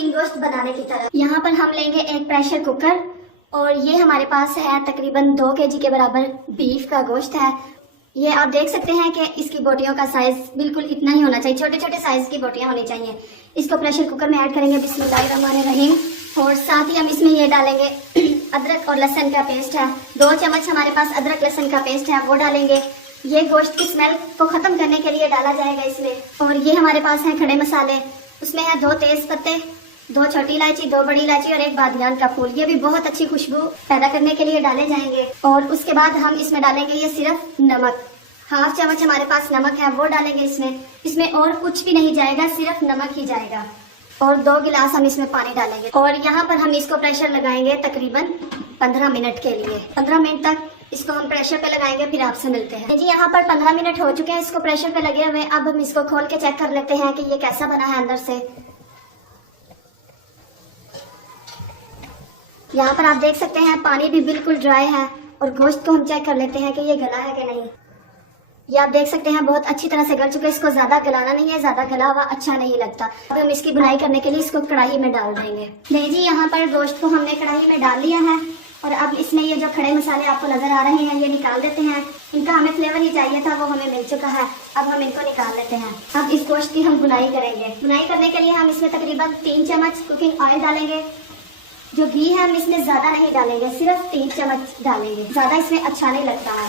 नमकीन गोश्त बनाने की तरफ। यहाँ पर हम लेंगे एक प्रेशर कुकर और ये हमारे पास है तकरीबन 2 kg के बराबर बीफ का गोश्त है। ये आप देख सकते हैं कि इसकी बोटियों का साइज बिल्कुल इतना ही होना चाहिए, छोटे छोटे साइज की बोटियां होनी चाहिए। इसको प्रेशर कुकर में ऐड करेंगे बिस्मिल्लाहिर्रहमानिर्रहीम। और साथ ही हम इसमें ये डालेंगे अदरक और लहसुन का पेस्ट है, 2 चम्मच हमारे पास अदरक लहसुन का पेस्ट है वो डालेंगे। ये गोश्त की स्मेल को खत्म करने के लिए डाला जाएगा इसमें। और ये हमारे पास है खड़े मसाले, उसमें है 2 तेज पत्ते, 2 छोटी इलायची, 2 बड़ी इलायची और 1 बादियान का फूल। ये भी बहुत अच्छी खुशबू पैदा करने के लिए डाले जाएंगे। और उसके बाद हम इसमें डालेंगे ये सिर्फ नमक, 1/2 चम्मच हमारे पास नमक है वो डालेंगे इसमें और कुछ भी नहीं जाएगा, सिर्फ नमक ही जाएगा। और 2 गिलास हम इसमें पानी डालेंगे। और यहाँ पर हम इसको प्रेशर लगाएंगे तकरीबन 15 मिनट के लिए। 15 मिनट तक इसको हम प्रेशर पे लगाएंगे, फिर आपसे मिलते हैं। जी यहाँ पर 15 मिनट हो चुके हैं इसको प्रेशर पे लगे हुए। अब हम इसको खोल के चेक कर लेते हैं कि ये कैसा बना है अंदर से। यहाँ पर आप देख सकते हैं पानी भी बिल्कुल ड्राई है। और गोश्त को हम चेक कर लेते हैं कि ये गला है कि नहीं। ये आप देख सकते हैं बहुत अच्छी तरह से गल चुके हैं। इसको ज्यादा गलाना नहीं है, ज्यादा गला हुआ अच्छा नहीं लगता। अब हम इसकी बुनाई करने के लिए इसको कढ़ाई में डाल देंगे। नहीं जी यहाँ पर गोश्त को हमने कढ़ाई में डाल लिया है। और अब इसमें ये जो खड़े मसाले आपको नजर आ रहे हैं ये निकाल देते हैं। इनका हमें फ्लेवर ही चाहिए था, वो हमें मिल चुका है। अब हम इनको निकाल लेते हैं। अब इस गोश्त की हम बुनाई करेंगे। बुनाई करने के लिए हम इसमें तकरीबन 3 चम्मच कुकिंग ऑयल डालेंगे। जो घी है हम इसमें ज्यादा नहीं डालेंगे, सिर्फ 3 चम्मच डालेंगे, ज्यादा इसमें अच्छा नहीं लगता है।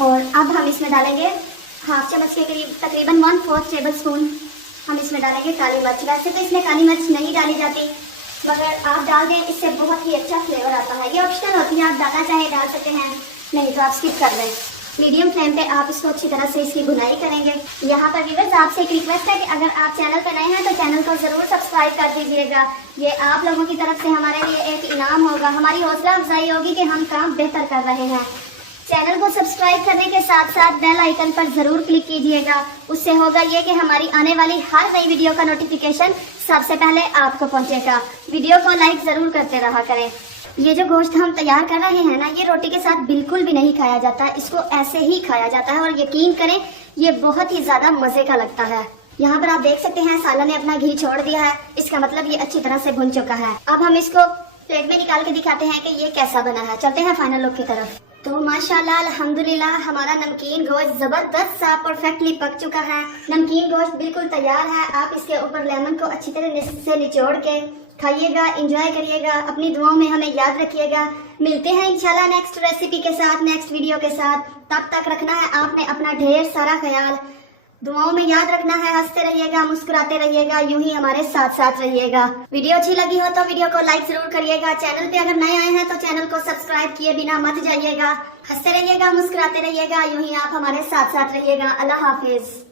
और अब हम इसमें डालेंगे 1/2 चम्मच के करीब तकरीबन 1/4 टेबल स्पून हम इसमें डालेंगे काली मिर्च। वैसे तो इसमें काली मिर्च नहीं डाली जाती, मगर आप डाल दें इससे बहुत ही अच्छा फ्लेवर आता है। ये ऑप्शनल होती है, आप डालना चाहे डाल सकते हैं, नहीं तो आप स्किप कर दें। मीडियम फ्लेम पे आप इसको अच्छी तरह से इसकी बुनाई करेंगे। यहाँ पर व्यूअर्स आपसे एक रिक्वेस्ट है कि अगर आप चैनल पर नए हैं तो चैनल को जरूर सब्सक्राइब कर दीजिएगा। ये आप लोगों की तरफ से हमारे लिए एक इनाम होगा, हमारी हौसला अफजाई होगी कि हम काम बेहतर कर रहे हैं। चैनल को सब्सक्राइब करने के साथ साथ बेल आइकन पर जरूर क्लिक कीजिएगा। उससे होगा ये कि हमारी आने वाली हर नई वीडियो का नोटिफिकेशन सबसे पहले आपको पहुंचेगा। वीडियो को लाइक जरूर करते रहा करें। ये जो गोश्त हम तैयार कर रहे हैं ना, ये रोटी के साथ बिल्कुल भी नहीं खाया जाता, इसको ऐसे ही खाया जाता है। और यकीन करें ये बहुत ही ज्यादा मजे का लगता है। यहाँ पर आप देख सकते हैं साला ने अपना घी छोड़ दिया है, इसका मतलब ये अच्छी तरह से भुन चुका है। अब हम इसको प्लेट में निकाल के दिखाते हैं कि ये कैसा बना है। चलते हैं फाइनल लुक की तरफ। तो माशाल्लाह अल्हम्दुलिल्लाह हमारा नमकीन गोश्त जबरदस्त सा परफेक्टली पक चुका है। नमकीन गोश्त बिल्कुल तैयार है। आप इसके ऊपर लेमन को अच्छी तरह से निचोड़ के खाइएगा, एंजॉय करिएगा। अपनी दुआओं में हमें याद रखिएगा। मिलते हैं इंशाल्लाह नेक्स्ट रेसिपी के साथ, नेक्स्ट वीडियो के साथ। तब तक रखना है आपने अपना ढेर सारा ख्याल, दुआओं में याद रखना है। हंसते रहिएगा, मुस्कुराते रहिएगा, यूं ही हमारे साथ साथ रहिएगा। वीडियो अच्छी लगी हो तो वीडियो को लाइक जरूर करिएगा। चैनल पे अगर नए आए हैं तो चैनल को सब्सक्राइब किए बिना मत जाइएगा। हंसते रहिएगा, मुस्कुराते रहिएगा, यूं ही आप हमारे साथ साथ रहिएगा। अल्लाह हाफिज।